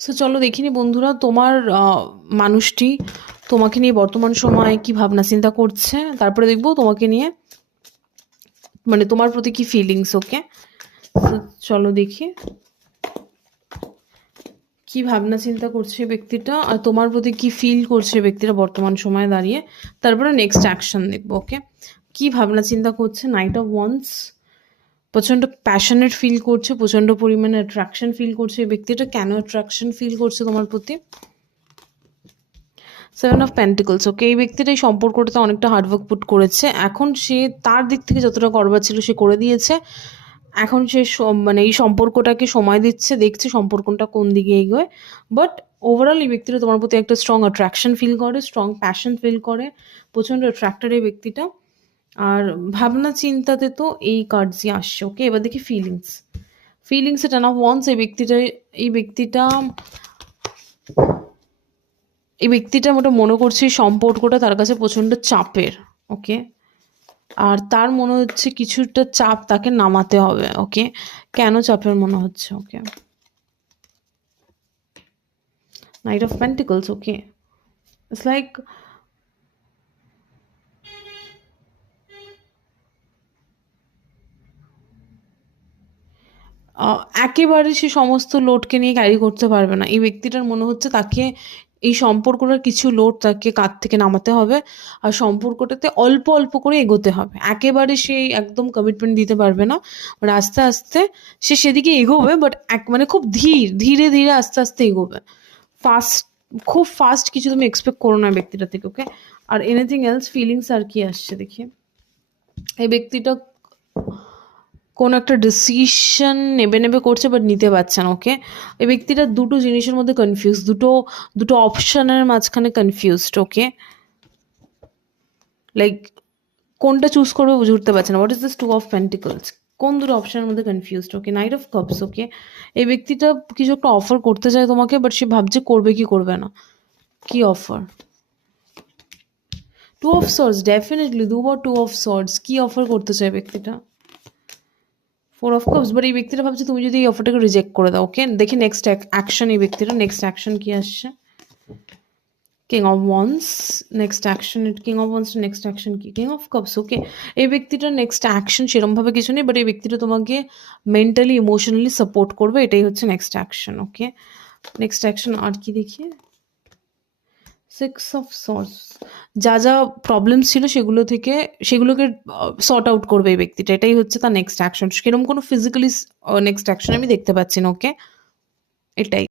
So চলো দেখিনি বন্ধুরা, তোমার মানুষটি তোমাকে নিয়ে বর্তমান সময়ে কি ভাবনা চিন্তা করছে, তারপরে দেখবো তোমাকে নিয়ে মানে তোমার প্রতি কি ফিলিংস। ওকে, চলো দেখি কি ভাবনা চিন্তা করছে এই ব্যক্তিটা আর তোমার প্রতি কি ফিল করছে এই ব্যক্তিটা বর্তমান সময়ে দাঁড়িয়ে, তারপরে নেক্সট অ্যাকশন দেখবো। ওকে, কি ভাবনা চিন্তা করছে। নাইট অফ ওয়ান্স, প্রচণ্ড প্যাশনেট ফিল করছে, প্রচণ্ড পরিমাণে অ্যাট্রাকশন ফিল করছে এই ব্যক্তিটা। কেন অ্যাট্রাকশন ফিল করছে তোমার প্রতি? Seven of pentacles. ওকে, এই ব্যক্তিটা এই সম্পর্কটাতে অনেকটা হার্ডওয়ার্ক পুট করেছে। এখন সে তার দিক থেকে যতটা করবার ছিল সে করে দিয়েছে। এখন সে মানে এই সম্পর্কটাকে সময় দিচ্ছে, দেখছে সম্পর্কটা কোন দিকে এগোয়। বাট ওভারঅল এই ব্যক্তিটা তোমার প্রতি একটা স্ট্রং অ্যাট্রাকশন ফিল করে, স্ট্রং প্যাশন ফিল করে, প্রচণ্ড অ্যাট্রাক্টেড এই ব্যক্তিটা। আর ভাবনা চিন্তাতে তো এই কার্ডসই আসছে। ওকে, এবার দেখি ফিলিংস। ফিলিংসে টেন অফ ওয়ান্স। এই ব্যক্তিটা মোটা মনে করছে এই সম্পর্কটা তার কাছে প্রচণ্ড চাপের। ওকে, আর তার মনে হচ্ছে কিছুটা চাপ তাকে নামাতে হবে। ওকে, কেন চাপের মনে হচ্ছে? Okay, knight of pentacles. Okay, it's like একেবারে সে সমস্ত লোডকে নিয়ে ক্যারি করতে পারবে না। এই ব্যক্তিটার মনে হচ্ছে তাকে এই সম্পর্কটার কিছু লোড তাকে কাঁধ থেকে নামাতে হবে, আর সম্পর্কটাতে অল্প অল্প করে এগোতে হবে। একেবারে সে একদম কমিটমেন্ট দিতে পারবে না, বাট আস্তে আস্তে সে সেদিকে এগোবে। বাট মানে খুব ধীরে ধীরে আস্তে আস্তে এগোবে। ফাস্ট, খুব ফাস্ট কিছু তুমি এক্সপেক্ট করো না ব্যক্তিটা থেকে। ওকে, আর এনিথিং এলস ফিলিংস আর কি আসছে দেখি। এই ব্যক্তিটা কোনো একটা ডিসিশন নেবে নেবে করছে বাট নিতে পারছে না। ওকে, এই ব্যক্তিটা দুটো জিনিসের মধ্যে কনফিউজ, দুটো দুটো অপশনের মাঝখানে কনফিউজড। ওকে, লাইক কোনটা চুজ করবে বুঝে উঠতে পারছে না। What is this two of pentacles? কোন দুটো অপশনের মধ্যে confused. Okay, knight of cups. Okay, এই ব্যক্তিটা কিছু একটা অফার করতে চায় তোমাকে, বাট সে ভাবছে করবে কি করবে না। কি offer? Two of sorts, definitely দুবার টু অফ সর্টস। কি অফার করতে চায় ব্যক্তিটা? Four of cups. বাট এই ব্যক্তিটা ভাবছে তুমি যদি এই অফারটাকে রিজেক্ট করে দাও। ওকে, দেখি নেক্সট অ্যাকশন এই ব্যক্তিটা, নেক্সট অ্যাকশন কি আসছে। King of wands, next action. King of wands next action কি? King of cups. ওকে, এই ব্যক্তিটার নেক্সট অ্যাকশন সেরমভাবে কিছু নেই, বাট এই ব্যক্তিটা তোমাকে মেন্টালি ইমোশনালি সাপোর্ট করবে, এটাই হচ্ছে নেক্সট অ্যাকশন। ওকে, নেক্সট অ্যাকশন আর কি দেখি। সিক্স অফ সর্টস, যা যা প্রবলেম ছিল সেগুলোকে সর্ট আউট করবে এই ব্যক্তিটা, এটাই হচ্ছে তার নেক্সট অ্যাকশন। সেরকম কোনো ফিজিক্যালি নেক্সট অ্যাকশন আমি দেখতে পাচ্ছি না। ওকে, এটাই।